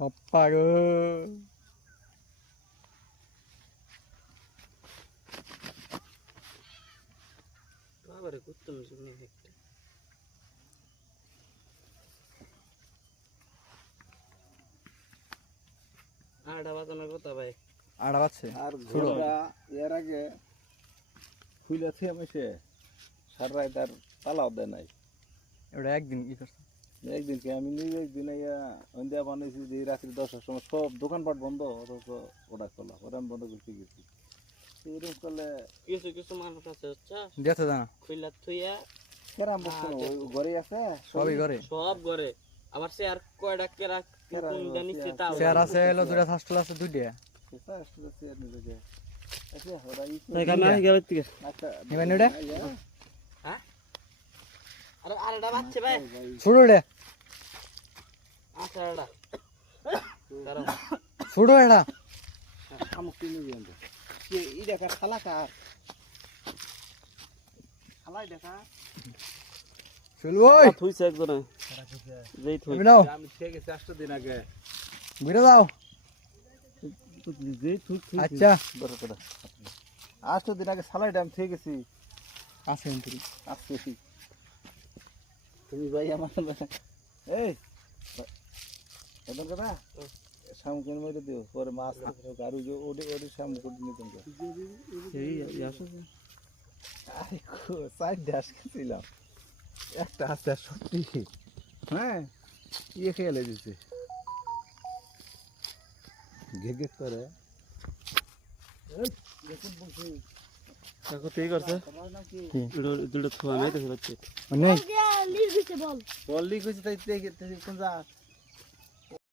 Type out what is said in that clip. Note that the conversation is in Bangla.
হপ্পা গো বাবারে করতে মিশে একটা আড়া বাজানোর কথা ভাই আড়া পাচ্ছে আর। ঘোড়া এর আগে খুলে থেমেছে সার রাত আর তালাও দেয় নাই। ওটা একদিন ই করছে। একদিনকে আমি নিজে একদিন ইয়া সন্ধ্যা বানিয়েছি যে রাত্রি দশটার সময় সব দোকানপাট বন্ধ অথচ ওটা খোলা ওটা আমি বন্ধ করতে গেছি। এরকম করলে কিছু কিছু মানুষ আছে হচ্ছে দেখতে জানা। খুইলা থুইয়া কেরাম বসছে না, ঘরেই আছে? সবই করে সব ঘরে। আবার সে আর কয়টা কেরা কোন চেয়ার আছে। এলো দুটা ফাস্টল আছে দুইটা। আসলে চেয়ার নিজেকে আচ্ছা ওরা আসি গেল থেকে আচ্ছা নিবেন ওটা? বাচ্চা ভাই। ছোড়ো রে। আচ্ছা এটা। কিনে কে ই দেখা খালা কার খালাই দেখা। চলবো ওই থুইছে একজনে। যেই থুই। নাও। আমি খেয়ে গেছি আটটা দিন আগে। ঘুরে যাও যেই থুই থুই আচ্ছা। বড় দিন আগে সালাইটা আমি গেছি। আছে কিন্তু আজকে তুমি ভাই আমার এই এমন কথা? শামুক মেরে দিও পরে মাছ আর ওই যে ওটি ওটি শামুক নিতাম এই আসো। আরে ড্যাশ খেয়েছিলাম একটা আছে আর সত্যি। হ্যাঁ ইয়ে খেয়ে দিচ্ছে ঘে ঘে করে। কাকু ঠিক তুই করছে? দুটো দুটো থুয়া নাই দেখতে পাচ্ছি বল বললি কইছি তাই দেখে কোন যা